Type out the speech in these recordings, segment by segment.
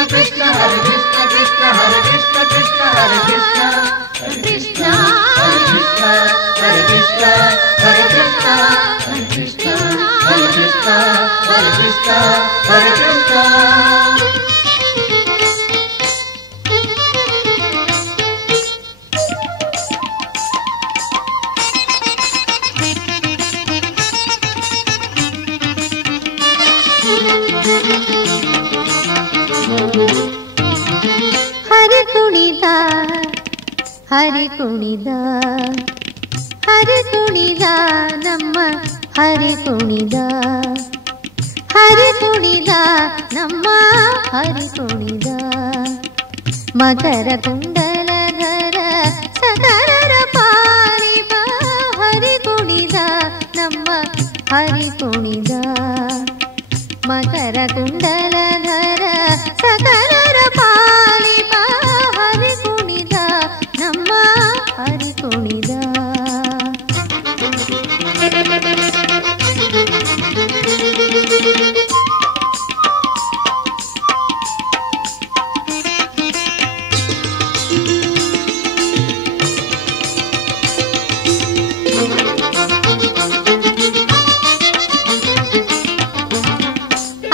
Krishna Hare Krishna Krishna Hare Krishna Krishna Hare Krishna Hare Krishna Hare Krishna Hare Krishna Hare Krishna Hare Krishna Hare Krishna Hare Krishna Hare Krishna. ಹರಿ ಕುಣಿದ ಹರಿ ಕುಣಿದ ಹರಿ ಕುಣಿದ ನಮ್ಮ ಹರಿ ಕುಣಿದ ಹರಿ ಕುಣಿದ ನಮ್ಮ ಹರಿ ಕುಣಿದ ಮಕರ ಕುಂಡಲಧರ ಸಕಲರ ಪಾಲಿಪ ಹರಿ ಕುಣಿದ ನಮ್ಮ ಹರಿ ಕುಣಿದ ಮಕರ ಕುಂಡಲಧರ ಸಕಲರ ಪಾಲಿಪ ಹರಿ ಕುಣಿದ ನಮ್ಮ ಹರಿ ಕುಣಿದ.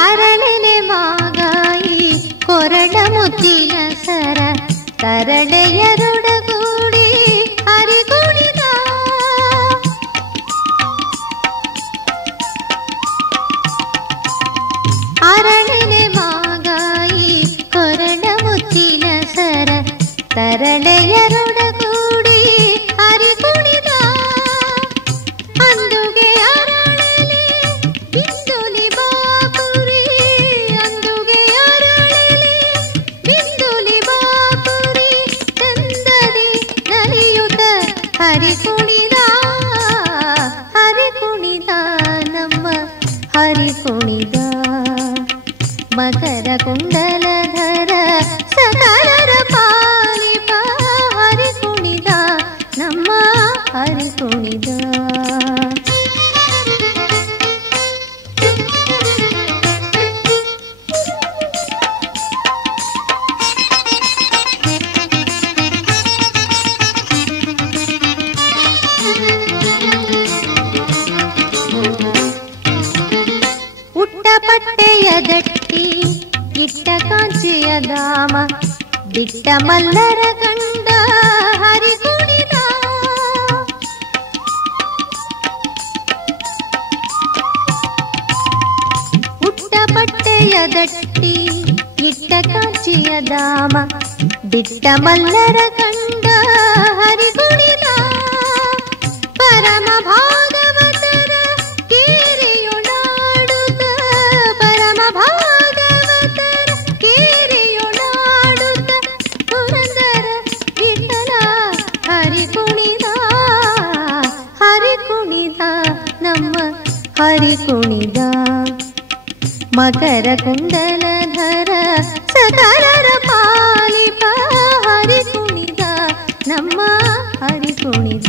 ಅರಳೆಲೆ ಮಾಗಾಯಿ ಕೊರಡ ಮುತ್ತಿನ ಸರ ತರಳೆಯರೊಡಗೂಡಿ ಹರಿ ಕುಣಿದ ಅರಳೆಲೆ ಮಾಗಾಯಿ ಕೊರಡ ಮುತ್ತಿನ ಸರ ತರಳೆಯರೊಡಗೂಡಿ ಹರಿ ಕುಣಿದ ಅಂದುಗೆ ಅರಳೆಲೆ ಬಿಂದುಲಿ ಬಾಪುರಿ ಅಂದುಗೆ ಅರಳೆಲೆ ಬಿಂದುಲಿ ಬಾಪುರಿ ಚಂದದಿ ನಲಿಯುತ ಹರಿ ಕುಣಿದ ನಮ್ಮ ಹರಿ ಕುಣಿದ ಮಕರ ಕುಂಡಲಧರ ಸಕಲರ ಪಾಲಿಪ ಹರಿ ಕುಣಿದ ನಮ್ಮ ಹರಿ ಕುಣಿದ. ಉಟ್ಟ ಪಟ್ಟೆಯ ದಟ್ಟಿ ಇಟ್ಟ ಕಾಂಚಿಯ ಧಾಮ ಬಿಟ್ಟ ಮಲ್ಲರ ಕಂಡ ಹರಿ ಕುಣಿದ ಉಟ್ಟ ಪಟ್ಟೆಯ ದಟ್ಟಿ ಇಟ್ಟ ಕಾಂಚಿಯ ಧಾಮ ಬಿಟ್ಟ ಮಲ್ಲರ ಕಂಡ ಹರಿ ಕುಣಿದ ಪರಮ ಭಾಗವತರ ಕೇರಿಯೊಳಾಡುತ್ತ ಪರಮ ಭಾಗವತರ ಕೇರಿಯೊಳಾಡುತ್ತ ಪುರಂದರ ವಿಠಲ ಹರಿ ಕುಣಿದ ನಮ್ಮ ಹರಿ ಕುಣಿದ ಮಕರ ಕುಂಡಲಧರ ಸಕಲರ ಪಾಲಿಪ ಹರಿ ಕುಣಿದ ನಮ್ಮ ಹರಿ ಕುಣಿದ.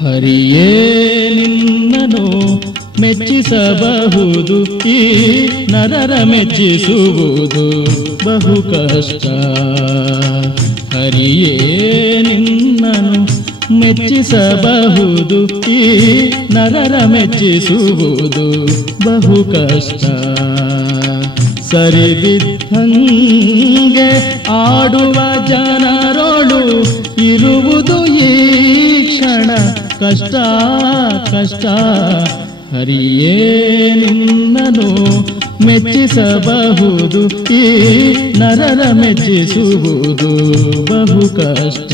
ಹರಿಯೇ ನಿನ್ನನು ಮೆಚ್ಚಿಸಬಹುದು ಈ ನರರ ಮೆಚ್ಚಿಸುವುದು ಬಹು ಕಷ್ಟ. ಹರಿಯೇ ನಿನ್ನನು ಮೆಚ್ಚಿಸಬಹುದು ಈ ನರರ ಮೆಚ್ಚಿಸುವುದು ಬಹು ಕಷ್ಟ. ಸರಿಬಿದ್ದಂಗೆ ಆಡುವ ಜನರೋಳು ಇರುವುದು ಈ ಕ್ಷಣ ಕಷ್ಟ ಕಷ್ಟ. ಹರಿಯೇ ನಿನ್ನನು ಮೆಚ್ಚಿಸಬಹುದು ಈ ನರರ ಮೆಚ್ಚಿಸುವುದು ಬಹು ಕಷ್ಟ.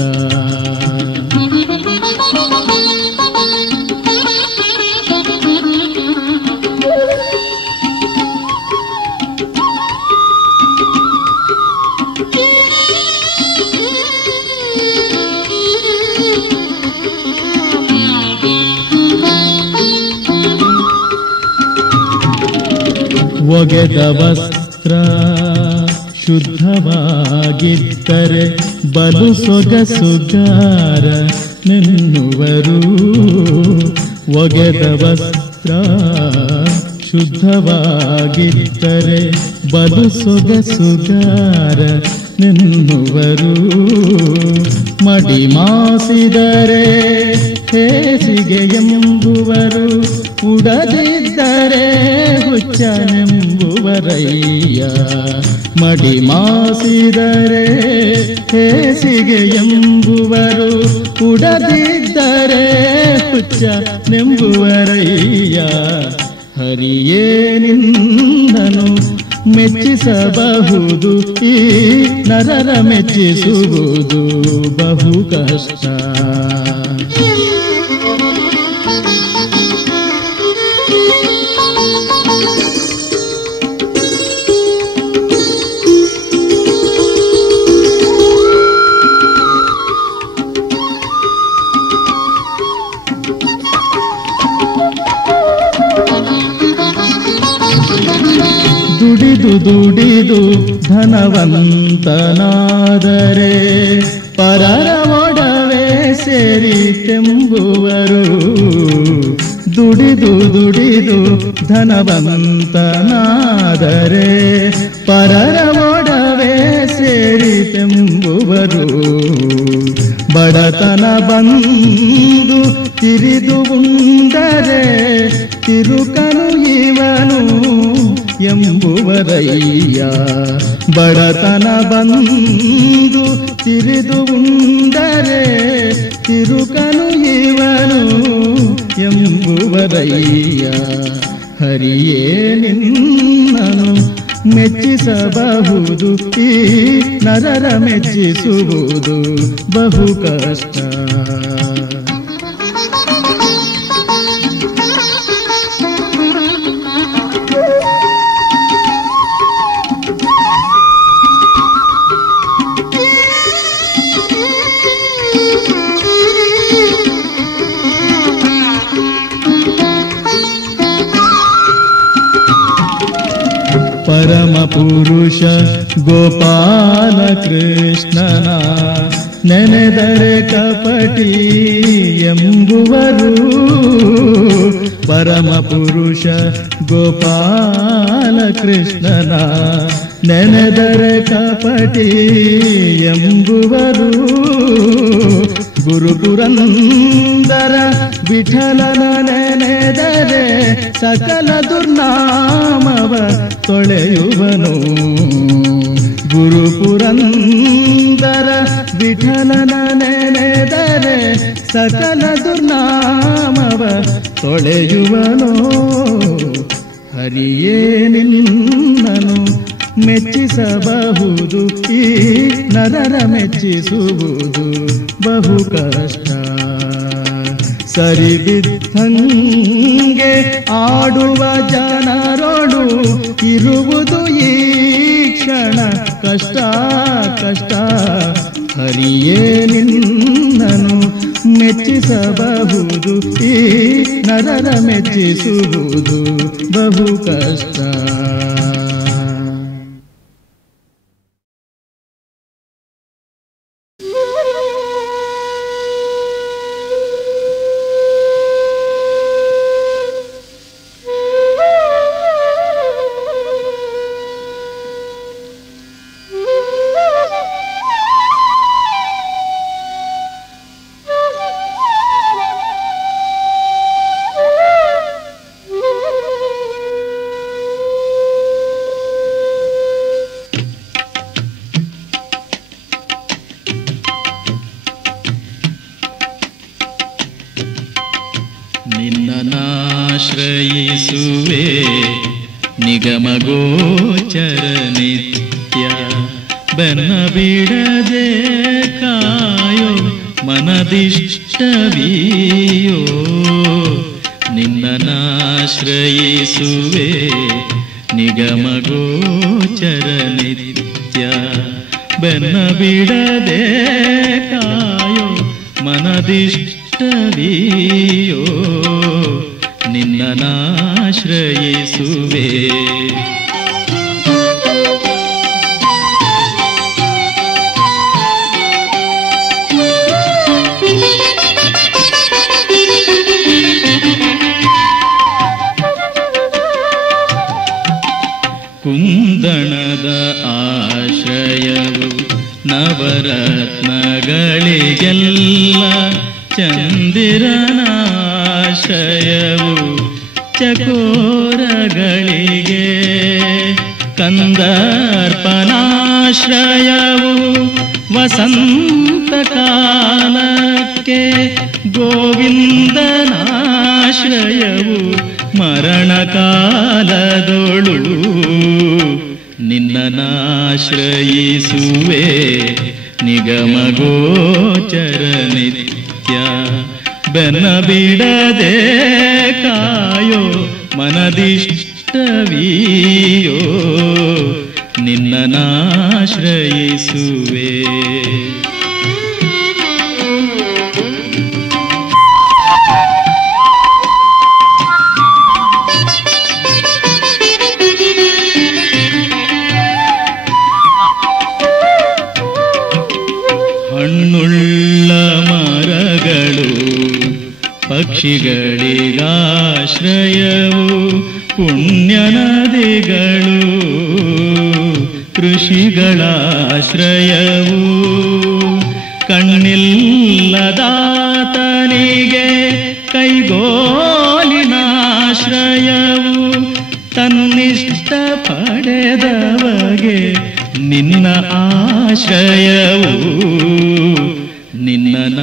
ಒಗೆದ ವಸ್ತ್ರ ಶುದ್ಧವಾಗಿದ್ದರೆ ಬಲು ಸೊಗಸುಗಾರ ನೆನ್ನುವರು. ಒಗೆದ ವಸ್ತ್ರ ಶುದ್ಧವಾಗಿದ್ದರೆ ಬಲು ಸೊಗಸುಗಾರ ನೆನ್ನುವರು. ಮಡಿ ಮಾಸಿದರೆ ಹೇಸಿಗೆ ಎಂಬುವರು, ಉಡದಿದ್ದರೆ ಹುಚ್ಚನೆಂಬುವರಯ್ಯ. ಮಡಿ ಮಾಸಿದರೆ ಹೇಸಿಗೆ ಎಂಬುವರು, ಉಡದಿದ್ದರೆ ಹುಚ್ಚನೆಂಬುವರಯ್ಯ. ಹರಿಯೇ ನಿನ್ನನು ಮೆಚ್ಚಿಸಬಹುದು, ಈ ನರರ ಮೆಚ್ಚಿಸುವುದು ಬಹು ಕಷ್ಟ. ದುಡಿದು ದುಡಿದು ಧನವಂತನಾದರೆ ಪರರ ಒಡವೆ ಸೇರಿತೆಂಬುವರು. ದುಡಿದು ದುಡಿದು ಧನವಂತನಾದರೆ ಪರರ ಒಡವೆ ಸೇರಿತೆಂಬುವರು. ಬಡತನ ಬಂದು ತಿರಿದು ಉಂಡರೆ ತಿರುಕನು ಇವನು ಎಂಬುವರಯ್ಯ. ಬಡತನ ಬಂದು ತಿರಿದು ಉಂಡರೆ ತಿರುಕನು ಇವನು ಎಂಬುವರಯ್ಯ. ಹರಿಯೇ ನಿನ್ನನು ಮೆಚ್ಚಿಸಬಹುದು, ಈ ನರರ ಮೆಚ್ಚಿಸುವುದು ಬಹು ಕಷ್ಟ. ಪರಮ ಪುರುಷ ಗೋಪಾಲ ಕೃಷ್ಣನ ನೆನೆದರೆ ಕಪಟಿ ಎಂಬುವರು. ಪರಮ ಪುರುಷ ಗೋಪಾಲ ಕೃಷ್ಣನ ನೆನೆದರೆ ಕಪಟಿ ಎಂಬುವರು. ಗುರುಪುರಂದರ ವಿಠಲನ ನೆನೆದರೆ ಸಕಲ ದುರ್ನಾಮವ ತೊಳೆಯುವನು. ಗುರುಪುರಂದರ ವಿಠಲನ ನೆನೆದರೆ ಸಕಲ ದುರ್ನಾಮವ ತೊಳೆಯುವನು. ಹರಿಯೇ ನಿನ್ನನು ಮೆಚ್ಚಿಸಬಹುದು, ಈ ನರರ ಮೆಚ್ಚಿಸುವುದು ಬಹು ಕಷ್ಟ. ಸರಿಬಿದ್ದಂಗೆ ಆಡುವ ಜನರೊಡು ಇರುವುದು ಈ ಕ್ಷಣ ಕಷ್ಟ ಕಷ್ಟ. ಹರಿಯೇ ನಿನ್ನನು ಮೆಚ್ಚಿಸಬಹುದು, ಈ ನರರ ಮೆಚ್ಚಿಸುವುದು ಬಹು ಕಷ್ಟ. ನಿನ್ನನಾಶ್ರಯಿಸುವೆ ನಿಗಮಗೋಚರ ನಿತ್ಯ. ಬೆನ್ನ ಬಿಡದೆ ಕಾಯೋ ಮನದಿಷ್ಟವಿಯೋ. ನಿನ್ನನಾಶ್ರಯಿಸುವೆ ನಿಗಮಗೋಚರ ನಿತ್ಯ. ಬೆನ್ನ ಬಿಡದೆ ಕಾಯೋ ಮನದಿಷ್ಟವಿಯೋ. ನಿನ್ನನಾಶ್ರಯಿಸುವೆ ಕುಂದಣದ ಆಶ್ರಯವು ನವರತ್ನಗಳಿಗೆಲ್ಲ ಚಂದಿರನಾಶ್ರಯವು ಚಕೋರಗಳಿಗೆ ಕಂದರ್ಪನಾಶ್ರಯವು ವಸಂತ ಕಾಲಕ್ಕೆ ಗೋವಿಂದನಾಶ್ರಯವು ಮರಣ ಕಾಲದೊಳು ನಿನ್ನನಾಶ್ರಯಿಸುವೆ ನಿಗಮಗೋಚರ ನಿತ್ಯ ಬೆನ್ನ ಬಿಡದೆ ಕಾಯೋ ಮನದಿಷ್ಟವಿಯೋ ನಿನ್ನನಾಶ್ರಯಿಸುವೆ. ಹಣ್ಣುಳ್ಳ ಮರಗಳು ಪಕ್ಷಿಗಳಿಗಾಶ್ರಯವು ಪುಣ್ಯ ನದಿಗಳು ಕೃಷಿಗಳಾಶ್ರಯವು ಕಣ್ಣಿಲ್ಲದಾತನಿಗೆ ಕೈಗೋಲಿನಾಶ್ರಯವು ತನ್ನಿಷ್ಟ ಪಡೆದವಗೆ ನಿನ್ನ ಆಶ್ರಯವು ನಿನ್ನನಾಶ್ರಯಿಸುವೆ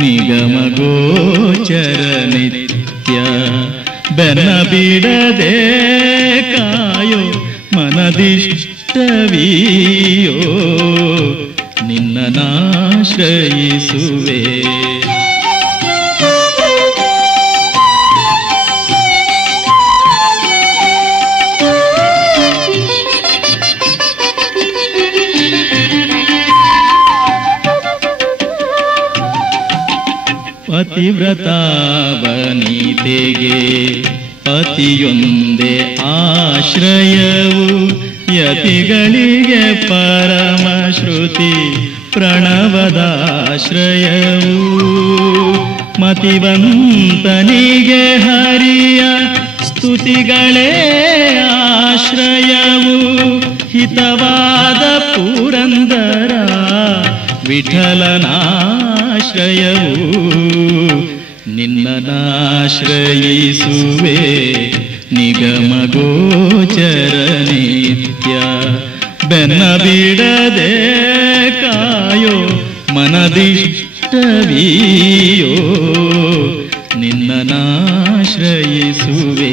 ನಿಗಮಗೋಚರ ನಿತ್ಯ ಬೆನ್ನ ಬಿಡದೆ ಕಾಯೋ ಮನದಿಷ್ಟವಿಯೋ ನಿನ್ನನಾಶ್ರಯಿಸುವೆ. ಪತಿವ್ರತಾವನಿತೆಗೆ ಪತಿಯೊಂದೇ ಆಶ್ರಯವು ಯತಿಗಳಿಗೆ ಪರಮ ಶ್ರುತಿ ಪ್ರಣವದಾಶ್ರಯವು ಮತಿವಂತನಿಗೆ ಹರಿಯ ಸ್ತುತಿಗಳೇ ಆಶ್ರಯವು ಹಿತವಾದ ಪುರಂದರ ವಿಠಲನಾಶ್ರಯವು ನಿನ್ನನಾಶ್ರಯಿಸುವೆ ನಿಗಮಗೋಚರ ನಿತ್ಯ ಬೆನ್ನ ಬಿಡದೆ ಕಾಯೋ ಮನದಿಷ್ಟವಿಯೋ ನಿನ್ನನಾಶ್ರಯಿಸುವೆ.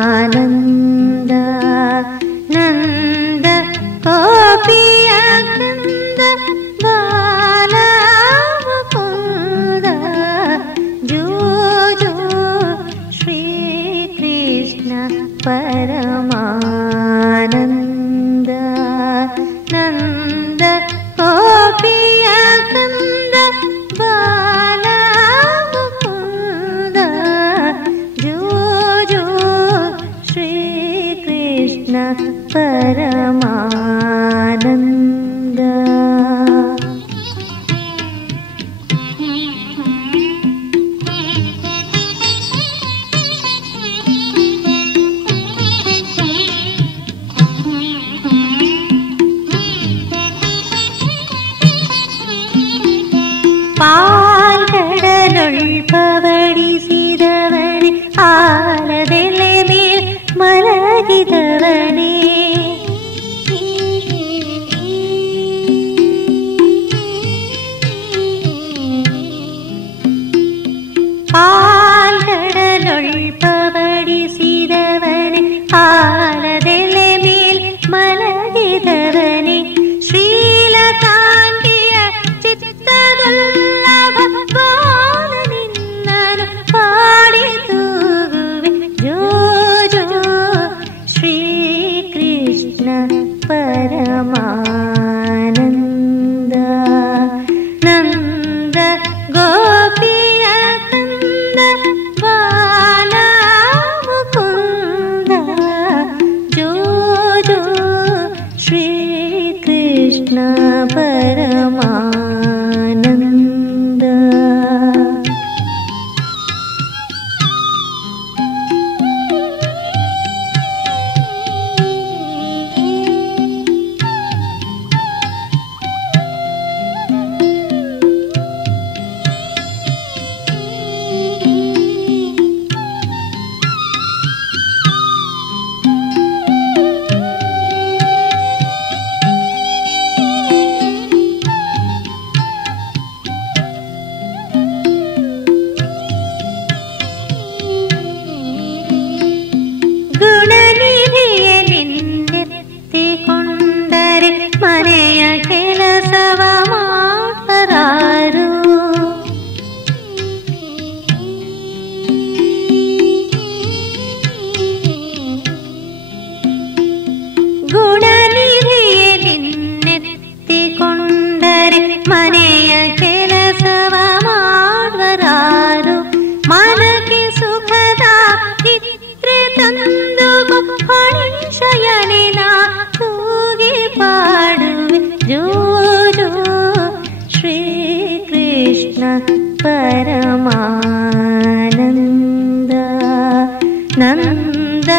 ಪರಮಾನಂದ ನಂದ ಗೋಪಿಯ ಕಂದ ಬಾಲ ಮುಕುಂದ ಜೋ ಜೋ ಶ್ರೀ ಕೃಷ್ಣ ಪರಮಾನಂದ ನಂದ ಗೋಪಿಯ ಕಂದ ಬಾಲ ಮುಕುಂದ ಜೋ ಜೋ ಶ್ರೀ ಕೃಷ್ಣ ಪರಮಾನಂದ. ಪಾಲ್ಗಡಲೊಳ್ಪವಡಿಸಿದವನೇ ಆಲದೆಲೆ ಮೇಲ್ ಮಲಗಿದವನೇ ಪಾಲ್ಗಡಲೊಳ್ಪವಡಿಸಿದವನೇ ಆಲದೆಲೆ ಮೇಲ್ ಮಲಗಿದವನೇ ಶ್ರೀಲಕಾಂತಿಯ ಚಿತ್ತದುಲ್ಲಭ ಕೃಷ್ಣ ಪರಮಾನಂದ. ಮನೆಯ ಕೆಲಸವ ಮಾಡರಾರು. ಗುಣನಿಧಿಯೇ ನಿನ್ನೆತ್ತಿಕೊಂಡರೆ ಮನೆಯ ಕೆಲಸವ ಮಾಡರಾರು. ಮನಕ್ಕೆ ಸುಖದ ನಿದ್ರೆ ತಂದು ಶಯನಿನ ತೂಗಿ ಪಾಡುವೆ ಜೋ ಜೋ ಶ್ರೀಕೃಷ್ಣ ಪರಮಾನಂದ. ನಂದ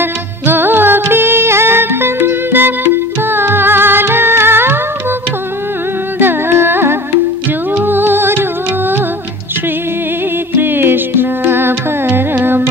ಗೋಪಿಯ ಕಂದ ಬಾಲ ಮುಕುಂದ ಜೋ ಜೋ ಶ್ರೀಕೃಷ್ಣ ಪರಮಾನಂದ.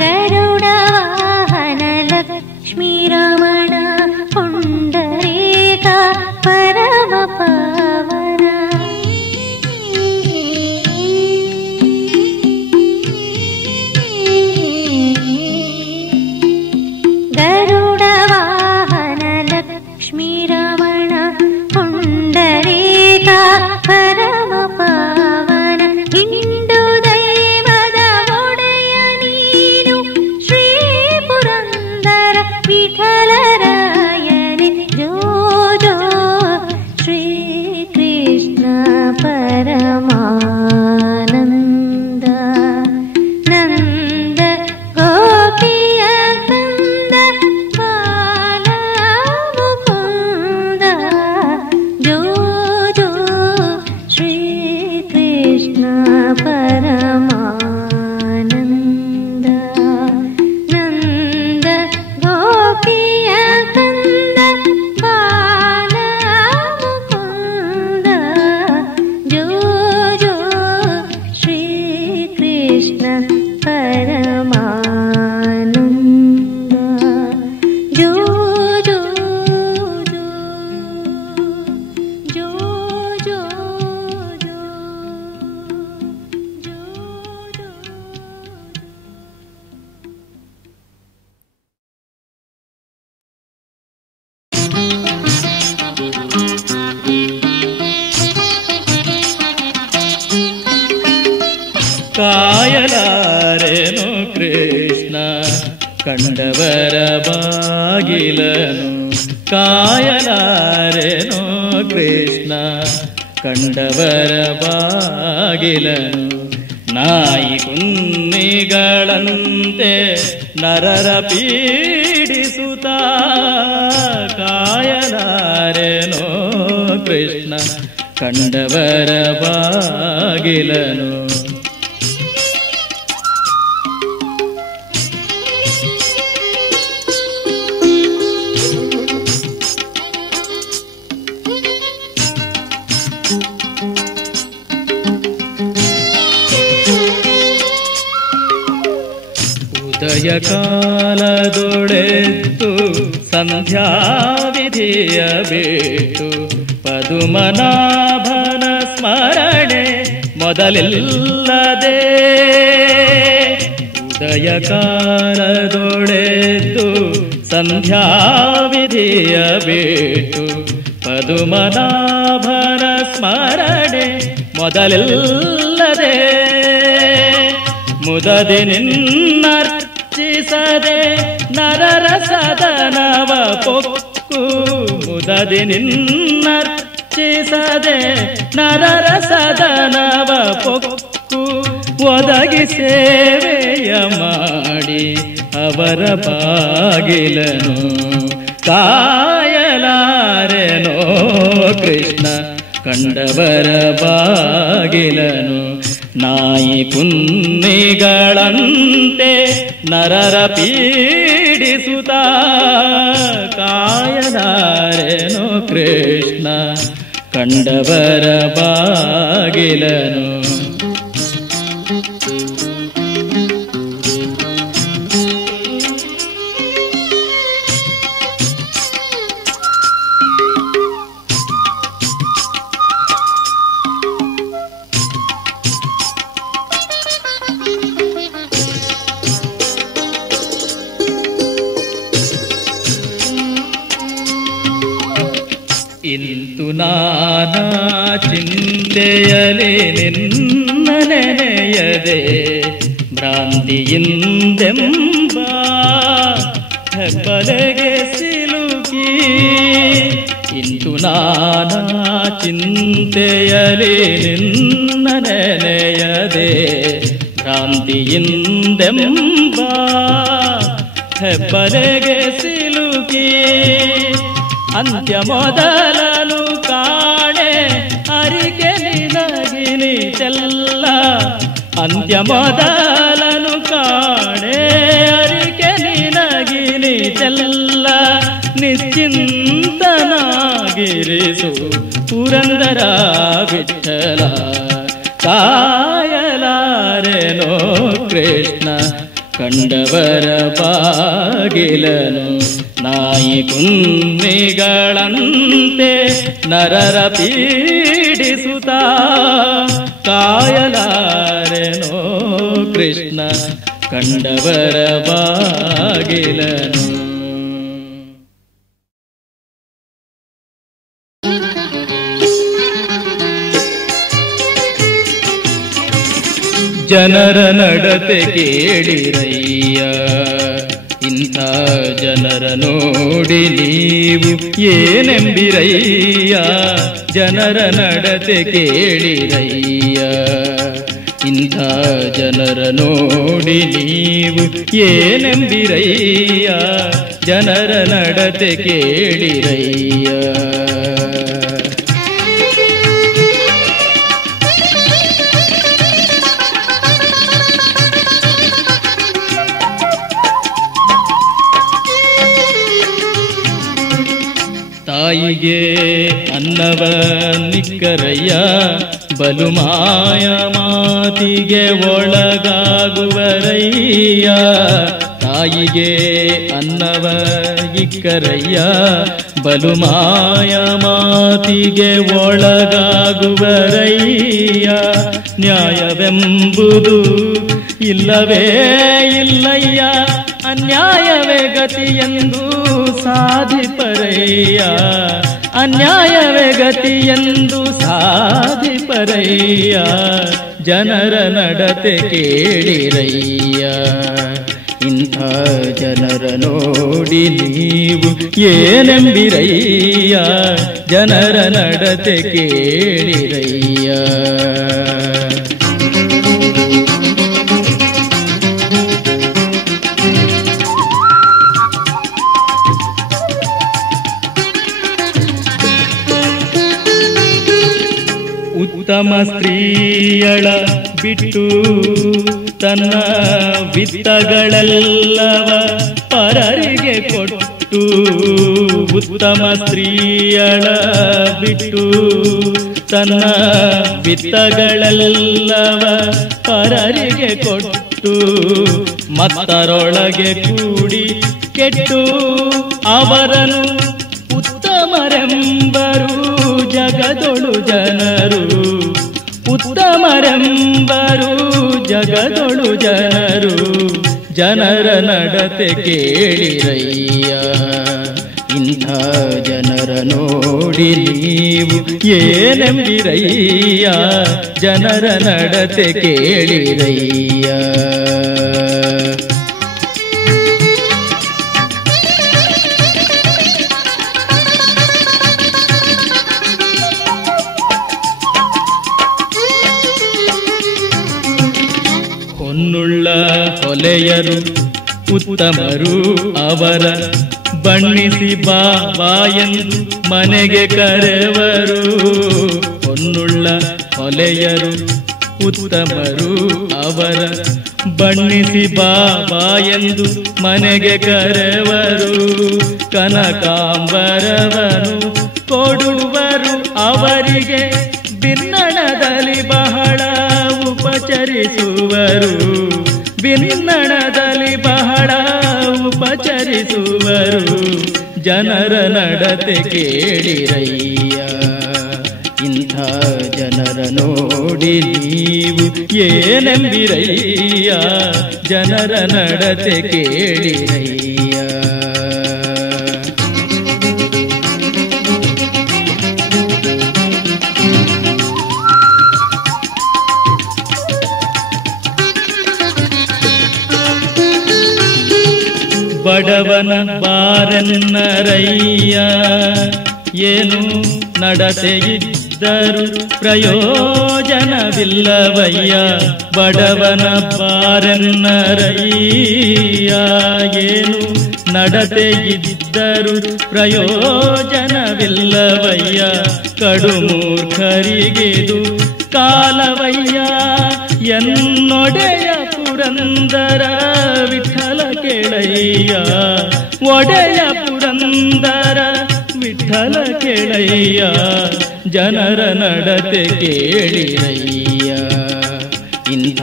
ಗರುಡ ವಾಹನ ಲಕ್ಷ್ಮೀ ರಮಣ ಪುಂಡರೀಕ ಪರಮ ಪಾವನ. ಗರುಡ ವಾಹನ ಲಕ್ಷ್ಮೀ ರಮಣ ಪುಂಡರೀಕ ಪರಮ ಪಾವನ. ಇಂದು ದೈವದ ಒಡೆಯ ನೀನು ಶ್ರೀ ಪುರಂದರ ವಿಠಲರಾಯನೇ ಜೋ ಜೋ ಶ್ರೀಕೃಷ್ಣ ಪರಮಾನಂದ. ನಂದ ಗೋಪಿಯ ಕಂದ ಬಾಲ ಮುಕುಂದ ಜೋ ಜೋ ಶ್ರೀಕೃಷ್ಣ ಪರಮಾನಂದ. ನಂದ ಗೋಪಿಯ ಕಂದ ಬಾಲ ಮುಕುಂದ ಜೋ ಜೋ ಶ್ರೀಕೃಷ್ಣ ಪರಮಾನಂದ. ಜೋ ಜೋ ಜೋ ಜೋ ಜೋ ಜೋ ಜೋ. ಕಾಯಲಾರೆನು ಕೃಷ್ಣ ಕಂಡವರ ಬಾಗಿಲನು. ಕಾಯಲಾರೆನು ಕೃಷ್ಣ ಕಂಡವರ ಬಾಗಿಲನು. ನಾಯಿ ಕುನ್ನಿಗಳಂತೆ ನರರ ಪೀಡಿಸುತ್ತ ಕಾಯಲಾರೆನು ಕೃಷ್ಣ ಕಂಡವರ ಬಾಗಿಲನು. ಉದಯ ಕಾಲದೊಳೆದ್ದು ಸಂಧ್ಯಾ ವಿಧಿಯ ಬಿಟ್ಟು ಪದುಮನಾಭನ ಸ್ಮರಣೆ ಮೊದಲಿಲ್ಲದೆ. ಉದಯ ಕಾಲದೊಳೆದ್ದು ಸಂಧ್ಯಾ ವಿಧಿಯ ಬಿಟ್ಟು ಪದುಮನಾಭನ ಸ್ಮರಣೆ ಮೊದಲಿಲ್ಲದೆ. ಮುದದಿ ನಿನ್ನರ್ಚಿಸದೆ ನರರ ಸದನವ ಪೊಕ್ಕು ಮುದದಿ ನಿನ್ನರ್ಚಿಸದೆ ನರರ ಸದನವ ಪೊಕ್ಕು ಒದಗಿ ಸೇವೆಯ ಮಾಡಿ ಅವರ ಬಾಗಿಲನು ಕಾಯಲಾರೆನೋ ಕೃಷ್ಣ ಕಂಡವರ ಬಾಗಿಲನು. ನಾಯಿ ಕುನ್ನಿಗಳಂತೆ ನರರ ಪೀಡಿಸುತ್ತ ಕಾಯಲಾರೆನೋ ಕೃಷ್ಣ ಕಂಡವರ ಬಾಗಿಲನು. ಇಂತು ನಾನಾ ಚಿಂತೆಯಲಿ ನಿನ್ನ ನೆನೆಯದೆ ಭ್ರಾಂತಿಯಿಂದೆಂಬ ಹೆಬ್ಬಲೆಗೆ ಸಿಲುಕಿ. ಇಂತು ನಾನಾ ಚಿಂತೆಯಲಿ ನಿನ್ನ ನೆನೆಯದೆ ಭ್ರಾಂತಿಯಿಂದೆಂಬ ಹೆಬ್ಬಲೆಗೆ ಸಿಲುಕಿ. ಅಂತ್ಯ ಮೊದಲನು ಕಾಣೆ ಅರಿಕೆ ನಿನಗಿನಿ ಚೆಲ್ಲ. ಅಂತ್ಯ ಮೊದಲನು ಕಾಣೆ ಅರಿಕೆ ನಿನಗಿನಿ ಚೆಲ್ಲ. ನಿಶ್ಚಿಂತನಾಗಿರಿಸು ಪುರಂದರ ವಿಠಲ ಕಾಯಲಾರೆನೋ ಕೃಷ್ಣ ಕಂಡವರ ಬಾಗಿಲನು. ನಾಯಿ ಕುನ್ನಿಗಳಂತೆ ನರರ ಪೀಡಿಸುತ್ತ ಕಾಯಲಾರೆನೋ ಕೃಷ್ಣ ಕಂಡವರ ಬಾಗಿಲನು. ಜನರ ನಡತೆ ಕೇಳಿರಯ್ಯ, ಇಂಥ ಜನರ ನೋಡಿ ನೀವು ಏನೆಂಬಿರಯ್ಯ. ಜನರ ನಡತೆ ಕೇಳಿರಯ್ಯ, ಇಂಥ ಜನರ ನೋಡಿ ನೀವು ಏನೆಂಬಿರಯ್ಯ. ಜನರ ನಡತೆ ಕೇಳಿರಯ್ಯ. ತಾಯಿಗೆ ಅನ್ನವ ನಿಕ್ಕರಯ್ಯ, ಬಲು ಮಾಯ ಮಾತಿಗೆ ಒಳಗಾಗುವರಯ್ಯ. ತಾಯಿಗೆ ಅನ್ನವ ಇಕ್ಕರಯ್ಯ, ಬಲು ಮಾಯ ಮಾತಿಗೆ ಒಳಗಾಗುವರಯ್ಯ. ನ್ಯಾಯವೆಂಬುದು ಇಲ್ಲವೇ ಇಲ್ಲಯ್ಯ, ಅನ್ಯಾಯವೇ ಗತಿಯೆಂದು ಸಾಧಿಪರಯ್ಯ. ಅನ್ಯಾಯವೇ ಗತಿಯೆಂದು ಸಾಧಿಪರಯ್ಯ. ಜನರ ನಡತೆ ಕೇಳಿರಯ್ಯ, ಇಂಥ ಜನರ ನೋಡಿ ನೀವು ಏನೆಂಬಿರಯ್ಯ. ಜನರ ನಡತೆ ಕೇಳಿರಯ್ಯ. ಉತ್ತಮ ಸ್ತ್ರೀಯಳ ಬಿಟ್ಟು ತನ್ನ ವಿತ್ತಗಳೆಲ್ಲವ ಪರರಿಗೆ ಕೊಟ್ಟು. ಉತ್ತಮ ಸ್ತ್ರೀಯಳ ಬಿಟ್ಟು ತನ್ನ ವಿತ್ತಗಳೆಲ್ಲವ ಪರರಿಗೆ ಕೊಟ್ಟು. ಮತ್ತರೊಳಗೆ ಕೂಡಿ ಕೆಟ್ಟು ಅವರನ್ನು ಉತ್ತಮರೆಂಬರು ಜಗದೊಳು ಜನರು. ಉತ್ತಮರೆಂಬರು ಜಗದೊಳು ಜನರು. ಜನರ ನಡತೆ ಕೇಳಿರಯ್ಯ, ಇಂಥ ಜನರ ನೋಡಿ ನೀವು ಏನೆಂಬಿರಯ್ಯ. ಜನರ ನಡತೆ ಕೇಳಿರಯ್ಯ. ಹೊಲೆಯರು ಉತ್ತಮರು ಅವರ ಬಣ್ಣಿಸಿ ಬಾ ಎಂದು ಮನೆಗೆ ಕರೆವರು. ಹೊನ್ನುಳ್ಳ ಹೊಲೆಯರು ಉತ್ತಮರು ಅವರ ಬಣ್ಣಿಸಿ ಬಾ ಎಂದು ಮನೆಗೆ ಕರೆವರು. ಕನಕಾಂಬರವನು ಕೊಡುವರು ಅವರಿಗೆ ಬಿನ್ನಣದಲ್ಲಿ ಬಹಳ ಉಪಚರಿಸುವರು. ಬಿನ್ನಣದಲ್ಲಿ ಬಹಳ ಉಪಚರಿಸುವರು. ಜನರ ನಡತೆ ಕೇಳಿರಯ್ಯ, ಇಂಥ ಜನರ ನೋಡಿ ನೀವು ಏನೆಂಬಿರಯ್ಯ. ಜನರ ನಡತೆ ಕೇಳಿರಯ್ಯ. ಬಡವನ ಬಾರೆನ್ನರಯ್ಯ, ಏನು ನಡತೆಯಿದ್ದರು ಪ್ರಯೋಜನವಿಲ್ಲವಯ್ಯ. ಬಡವನ ಬಾರೆನ್ನರಯ್ಯ, ಏನು ನಡತೆಯಿದ್ದರು ಪ್ರಯೋಜನವಿಲ್ಲವಯ್ಯ. ಕಡುಮೂರ್ಖರಿಗಿದು ಕಾಲವಯ್ಯ, ಎನ್ನೊಡೆಯ ಪುರಂದರ ವಿಠಲ ಕೆಳಯ್ಯ. ಒಡೆಯ ಪುರಂದರ ವಿಠಲ ಕೆಳಯ್ಯ. ಜನರ ನಡತೆ ಕೇಳಿರಯ್ಯ, ಇಂಥ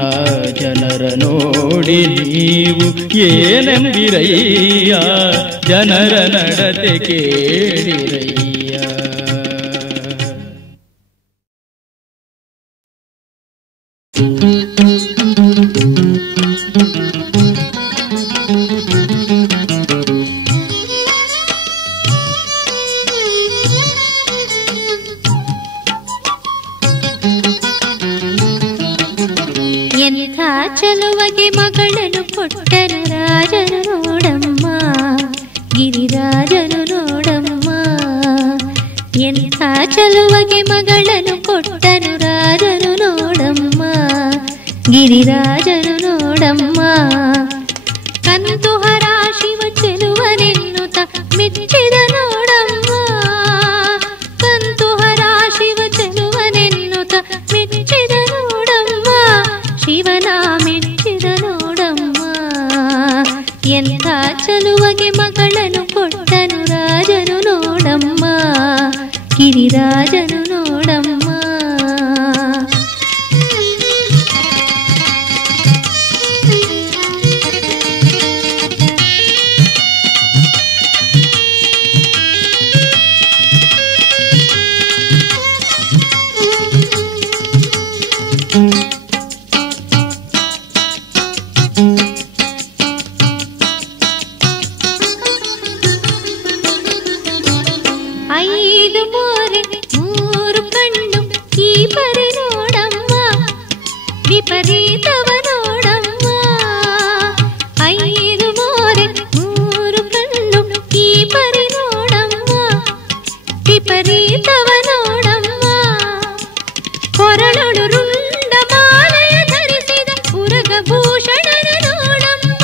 ಜನರ ನೋಡಿ ನೀವು ಏನೆಂಬಿರಯ್ಯ. ಜನರ ನಡತೆ ಕೇಳಿರಯ್ಯ. ಎಂಥ ಚಲುವಗೆ ಮಗಳನ್ನು ಕೊಟ್ಟರು ರಾಜನು ನೋಡಮ್ಮ, ಗಿರಿರಾಜನು ನೋಡಮ್ಮ. ಎಂಥ ಚಲುವಗೆ ಮಗಳನ್ನು ಕೊಟ್ಟನು ರಾಜನು ನೋಡಮ್ಮ, ಗಿರಿರಾಜನು ನೋಡಮ್ಮ. ಕಂತುಹರ ಶಿವ ಚೆಲುವನೆನ್ನುತ್ತ ಮೆಚ್ಚಿದ ನೋಡಮ್ಮ. ಕಂತುಹರ ಶಿವ ಚೆಲುವನೆನ್ನುತ್ತ ಮೆಚ್ಚಿದ ನೋಡಮ್ಮ. ಶಿವನ ಮೆಚ್ಚಿದ ನೋಡಮ್ಮ. ಎಂಥ ಚಲುವಗೆ ಮಗಳನ್ನು ಕೊಟ್ಟನು ರಾಜನು ನೋಡಮ್ಮ, ಗಿರಿರಾಜನು ನೋಡಮ್ಮ. ಐದು ಮೋರೆ ಮೂರು ಕಣ್ಣು ಈ ಪರಿ ನೋಡಮ್ಮ, ವಿಪರೀತವ ನೋಡಮ್ಮ. ಐದು ಮೋರೆ ಮೂರು ಕಣ್ಣು ಈ ಪರಿ ನೋಡಮ್ಮ, ವಿಪರೀತವ ನೋಡಮ್ಮ. ಕೊರಳೊಳು ರುಂಡ ಮಾಲೆಯ ಧರಿಸಿದ ಉರಗಭೂಷಣನ ನೋಡಮ್ಮ.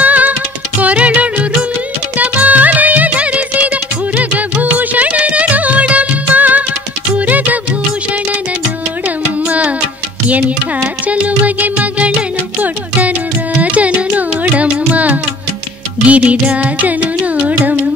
ಕೊರಳೊಳು ರುಂಡ ಮಾಲೆಯ ಧರಿಸಿದ ಉರಗಭೂಷಣನ ನೋಡಮ್ಮ, ಉರಗಭೂಷಣನ ನೋಡಮ್ಮ. ಎಂಥ ಚಲುವಗೆ ಮಗಳನ್ನು ಕೊಟ್ಟನು ರಾಜನು ನೋಡಮ್ಮ, ಗಿರಿರಾಜನು ನೋಡಮ್ಮ.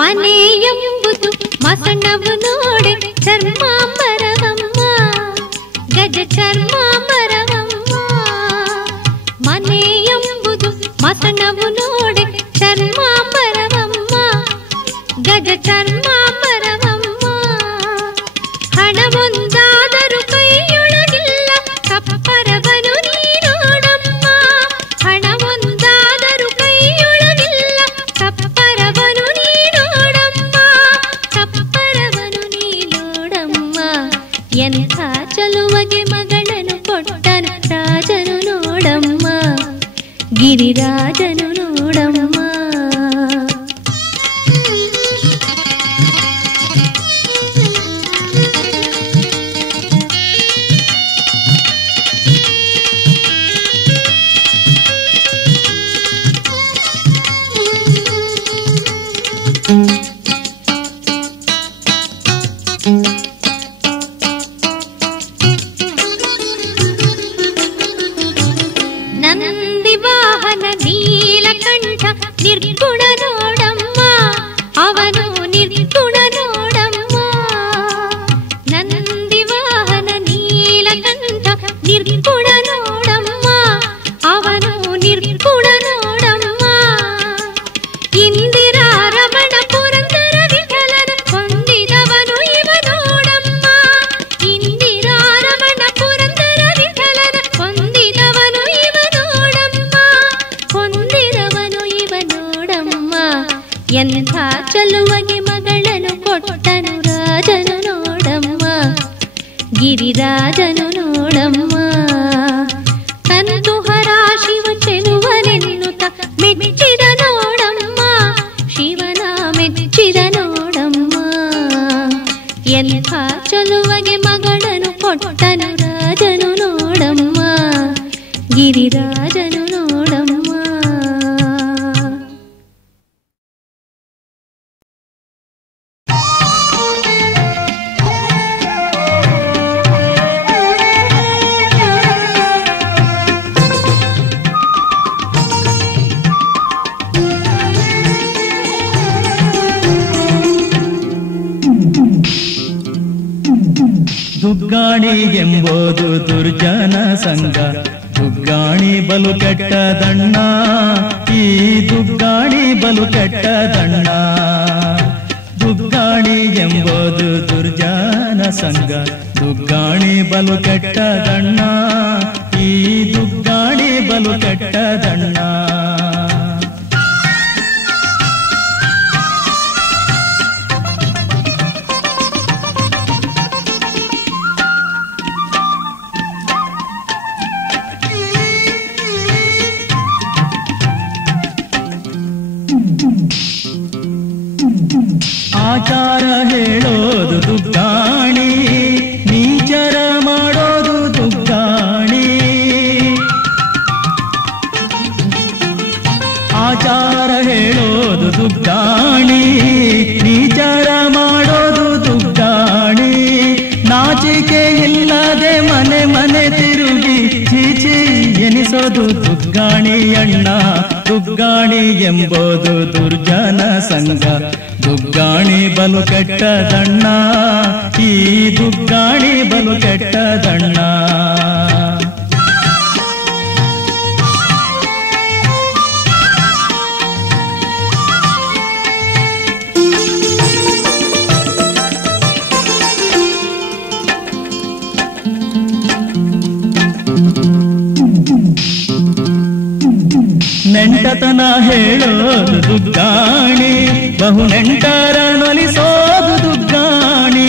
ಮನೆಯೆಂಬುದು ಮಸಣವು ನೋಡೆ ಧರ್ಮಾಂಬರವಮ್ಮ. ಗಿರಿರಾಜನು ನೋಡಮ್ಮ. ನಂದಿ ವಾಹನ ನೀಲಕಂಠ ನಿರ್ಗುಣ ನೋಡಮ್ಮ, ಅವನು ನಿರ್ಗುಣ ನೋಡಮ್ಮ. ನಂದಿ ವಾಹನ ನೀಲಕಂಠ ನಿರ್ಗುಣ ನೋಡಮ್ಮ, ಅವನು ನಿರ್ಗುಣ ನೋಡಮ್ಮ. ಇಂದಿರಾ ರಮಣ ಪುರಂದರ ವಿಠಲನ ಹೊಂದಿದವನು ಇವ ನೋಡಮ್ಮ. ಇಂದಿರಾ ರಮಣ ಪುರಂದರ ವಿಠಲನ ಹೊಂದಿದವನು ಇವ ನೋಡಮ್ಮ, ಹೊಂದಿದವನು ಇವ ನೋಡಮ್ಮ. ಎಂಥ ಚಲುವಗೆ ಮಗಳನ್ನು ಕೊಟ್ಟನು ರಾಜನು ನೋಡಮ್ಮ, ಗಿರಿರಾಜನು ನೋಡಮ್ಮ. ಕಂದುಹರ ಶಿವ ಚೆಲುವನೆನ್ನುತ್ತ ಮೆಚ್ಚಿದ ನೋಡಮ್ಮ, ಶಿವನ ಮೆಚ್ಚಿದ ನೋಡಮ್ಮ. ಎಂಥ ಚಲುವಗೆ ಮಗಳನ್ನು ಕೊಟ್ಟನು ರಾಜನು ನೋಡಮ್ಮ, ಗಿರಿರಾಜನು ನೋಡಮ್ಮ. ದುಗ್ಗಾಣಿ ಎಂಬುದು ದುರ್ಜನ ಸಂಘ, ದುಗ್ಗಾಣಿ ಬಲು ಕೆಟ್ಟದಣ್ಣ, ಈ ದುಗ್ಗಾಣಿ ಬಲು ಕೆಟ್ಟದಣ್ಣ. ದುಗ್ಗಾಣಿ ಎಂಬುದು ದುರ್ಜನ ಸಂಘ, ದುಗ್ಗಾಣಿ ಬಲು ಕೆಟ್ಟದಣ್ಣ, ಈ ದುಗ್ಗಾಣಿ ಬಲು ಕೆಟ್ಟದಣ್ಣ. ಆಚಾರ ಹೇಳೋದು ದುಗ್ಗಾಣಿ, ನೀಚರ ಮಾಡೋದು ದುಗ್ಗಾಣಿ. ಆಚಾರ ಹೇಳೋದು ದುಗ್ಗಾಣಿ, ನೀಚರ ಮಾಡೋದು ದುಗ್ಗಾಣಿ. ನಾಚಿಕೆ ಇಲ್ಲದೆ ಮನೆ ಮನೆ ತಿರುಗಿ ಚೀಚಿ ಎನಿಸೋದು ದುಗ್ಗಾಣಿ ಅಣ್ಣ. ದುಗ್ಗಾಣಿ ಎಂಬುದು ದುರ್ಜನ ಸಂಘ, ದುಗ್ಗಾಣಿ ಬಲು ಕೆಟ್ಟದಣ್ಣ, ಈ ದುಗ್ಗಾಣಿ ಬಲು ಕೆಟ್ಟದಣ್ಣ. ನೆಂಟತನ ಹೇಳೋದು ದುಗ್ಗಾಣಿ, ಬಹು ನೆಂಟರ ನೊಲಿಸೋದು ದುಗ್ಗಾಣಿ.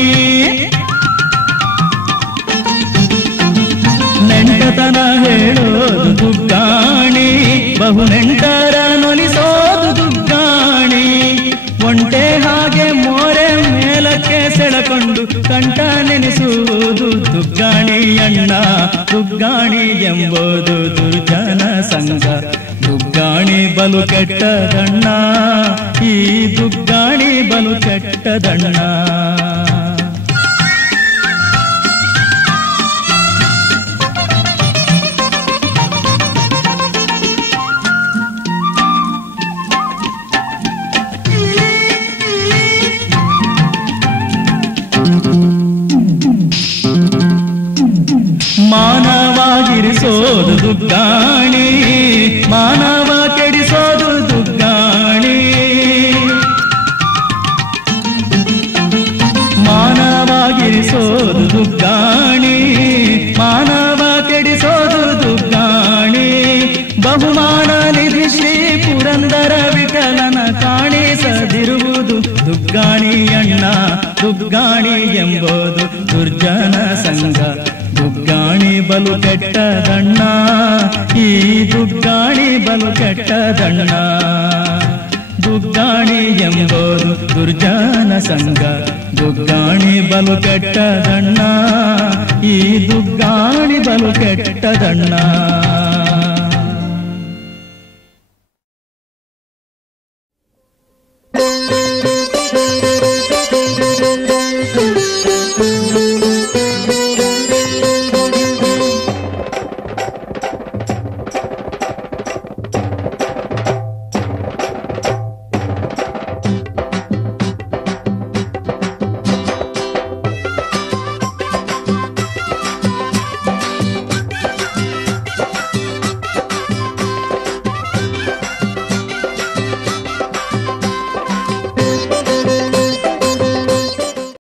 ನೆಂಟತನ ಹೇಳೋದು ದುಗ್ಗಾಣಿ, ಬಹು ನೆಂಟರ ನೊಲಿಸೋದು ದುಗ್ಗಾಣಿ. ಒಂಟೆ ಹಾಗೆ ಮೋರೆ ಮೇಲಕ್ಕೆ ಸೆಳೆಕೊಂಡು ಕಂಠ ನೆನೆಸುವುದು ದುಗ್ಗಾಣಿ ಅಣ್ಣ. ದುಗ್ಗಾಣಿ ಎಂಬುದು ದುರ್ಜನ ಸಂಘ, ದುಗ್ಗಾಣಿ ಬಲು ಕೆಟ್ಟದಣ್ಣ, ಈ ದುಗ್ಗಾಣಿ ಬಲು ಕೆಟ್ಟದಣ್ಣ. ಮಾನವಾಗಿರಿಸೋದು ದುಗ್ಗಾಣಿ, ಮಾನವ ಕೆಡಿಸೋದು ದುಗ್ಗಾಣಿ. ಮಾನವಾಗಿರಿಸೋದು ದುಗ್ಗಾಣಿ, ಮಾನವ ಕೆಡಿಸೋದು ದುಗ್ಗಾಣಿ. ಬಹುಮಾನ ನಿಧಿ ಶ್ರೀ ಪುರಂದರ ವಿಠಲನ ಕಾಣಿಸದಿರುವುದು ದುಗ್ಗಾಣಿ ಅಣ್ಣ. ದುಗ್ಗಾಣಿ ಎಂಬುದು ದುರ್ಜನ ಸಂಘ, ದುಗ್ಗಾಣಿ ಬಲು ಕೆಟ್ಟದಣ್ಣ, ಈ ದುಗ್ಗಾಣಿ ಬಲು ಕೆಟ್ಟದಣ್ಣ. ದುಗ್ಗಾಣಿ ಎಂಬುದು ದುರ್ಜನ ಸಂಘ, ದುಗ್ಗಾಣಿ ಬಲು ಕೆಟ್ಟದಣ್ಣ, ಈ ದುಗ್ಗಾಣಿ ಬಲು ಕೆಟ್ಟದಣ್ಣ.